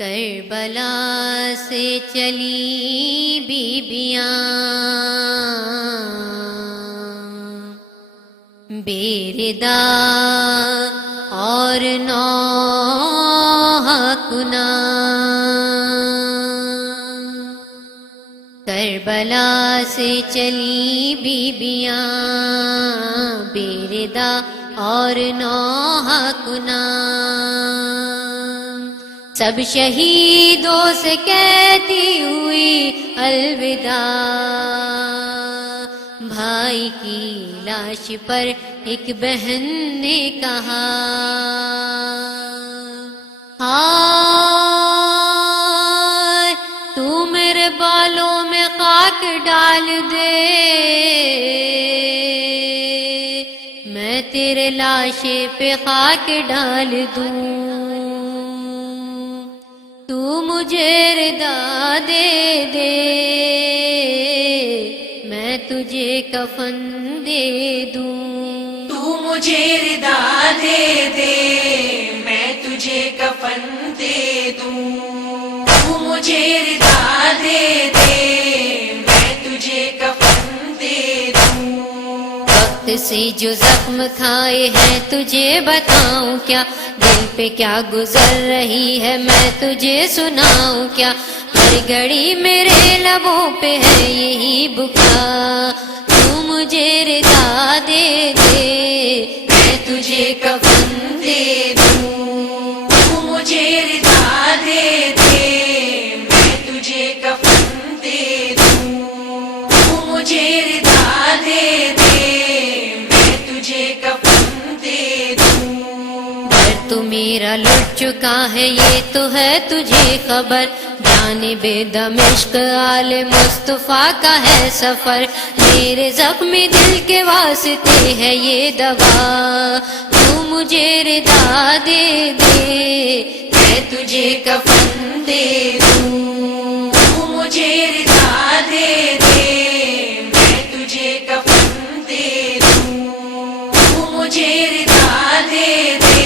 کربلا سے چلی بیبیاں بیردا اور نوح کنا، کربلا سے چلی بیبیاں بیردا اور نوح کنا، سب شہیدوں سے کہتی ہوئی الوداع، بھائی کی لاش پر ایک بہن نے کہا ہائے تو میرے بالوں میں خاک ڈال دے، میں تیرے لاشے پہ خاک ڈال دوں، تو مجھے ردا دے دے میں تجھے کفن دے دوں، تو مجھے ردا دے دے میں تجھے کفن دے دوں، تو مجھے ردا دے دے میں تجھے کفن دے دوں، وقت سے جو زخم کھائے ہیں تجھے بتاؤں کیا، دل پہ کیا گزر رہی ہے میں تجھے سناؤں کیا، ہر گھڑی میرے لبوں پہ ہے یہی بکا، تو مجھے ردا دے دے میں تجھے کفن دے دوں، تو مجھے ردا دے دے میں تجھے کفن دے دوں، تو مجھے ردا دے دے میں تجھے کفن دے دوں، در تو میرا لٹ چکا ہے یہ تو ہے تجھے خبر، جانب دمشق آل مصطفیٰ کا ہے سفر، میرے زخمی دل کے واسطے ہے یہ دوا، تو مجھے ردا دے دے میں تجھے کفن دے دوں، تو مجھے ردا دے دے میں تجھے کفن دے دوں، تو مجھے ردا دے دے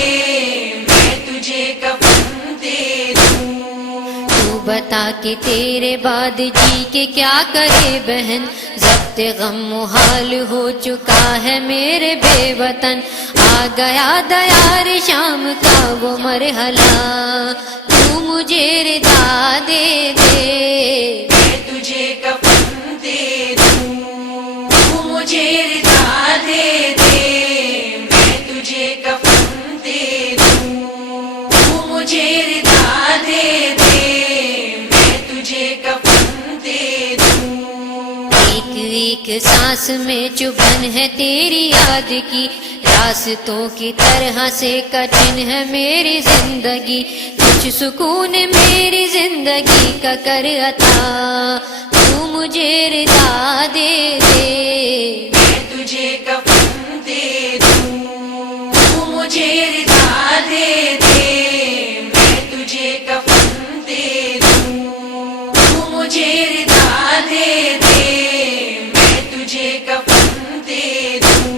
میں تجھے کفن دے دوں، تو بتا کہ تیرے بعد جی کے کیا کرے بہن، ضبط غم محال ہو چکا ہے میرے بے وطن، آ گیا دیار شام کا وہ مرحلہ، تو مجھے ردا دے دے میں تجھے کفن دے دوں، تو مجھے ردا دے دے میں تجھے کفن دے دوں، تو مجھے ردا دے دے میں تجھے کفن دے دوں، ایک ایک سانس میں چبھن ہے تیری یاد کی، راستوں کی طرح سے کٹھن ہے میری زندگی، کچھ سکون میری زندگی کا کر عطا، تو مجھے ردا دے دے میں تجھے کفن دے دوں، تو مجھے ردا دے دے میں تجھے کفن دے دوں، تو مجھے ردا دے دے میں تجھے کفن دے دوں،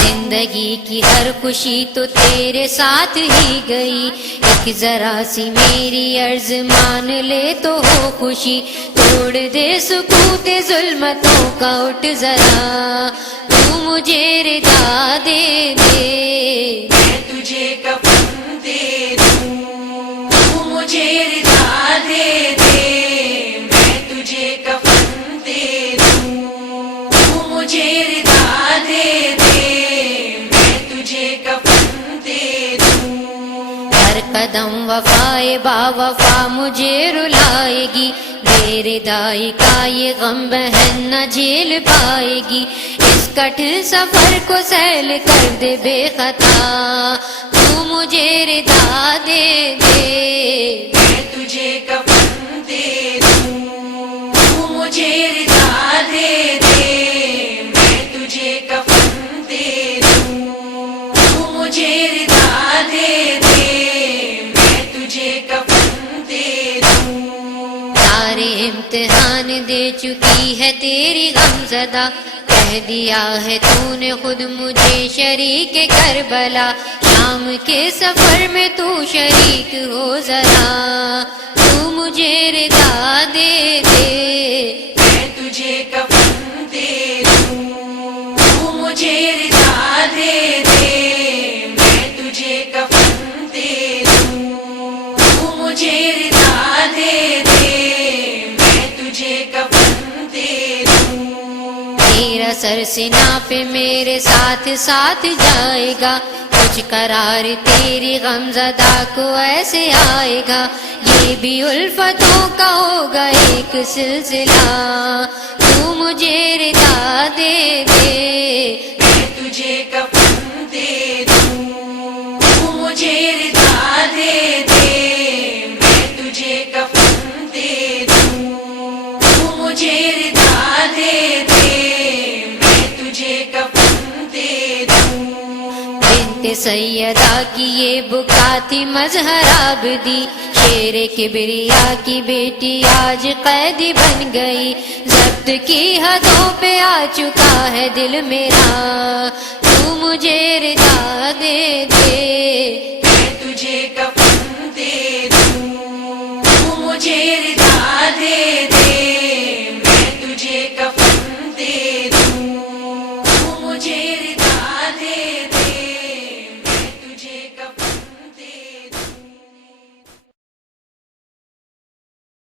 زندگی کی ہر خوشی تو تیرے ساتھ ہی گئی، ایک ذرا سی میری عرض مان لے تو ہو خوشی، توڑ دے سکوت ظلمتوں کا اٹھ ذرا، تو مجھے ردا دے دے میں تجھے کفن دے دوں، تو مجھے ردا دے دے میں تجھے کفن دے دوں، تو مجھے ردا دے دے میں تجھے کفن دے دوں، ہر قدم وفائے با وفا مجھے رلائے گی، بے ردائی کا یہ غم بہن نہ جھیل پائے گی، اس کٹھن سفر کو سہل کر دے بے خطا، تو مجھے ردا دے دے میں تجھے کفن دے دوں، تو مجھے ردا دے دے میں تجھے کفن دے دوں، تو مجھے ردا دے دے میں تجھے کفن دے دوں، سارے امتحان دے چکی ہے تیری غمزدہ، کہہ دیا ہے تو نے خود مجھے شریک کربلا، شام کے سفر میں تو شریک ہو ذرا، تو مجھے رضا دے دے، میں تجھے کفن دے دوں، تو مجھے رضا دے دے، میں تجھے کفن دے دوں، تو مجھے رضا دے دے، میں تجھے کفن دے دوں۔ تیرا سر سینہ پہ میرے ساتھ ساتھ جائے گا، کچھ قرار تیری غمزدہ کو ایسے آئے گا، یہ بھی الفتوں کا ہوگا ایک سلسلہ، تو مجھے رضا دے دے، میں تجھے کفن دے دوں، تو مجھے رضا دے دے، میں تجھے کفن دے دوں، تو مجھے رضا دے دے، میں تجھے کفن دے دوں۔ بنت سیدہ کی یہ بکا تھی مظہر آبدی، شیر کبریا کی بیٹی آج قیدی بن گئی، ضبط کی حدوں پہ آ چکا ہے دل میرا، تو مجھے رضا دے دے،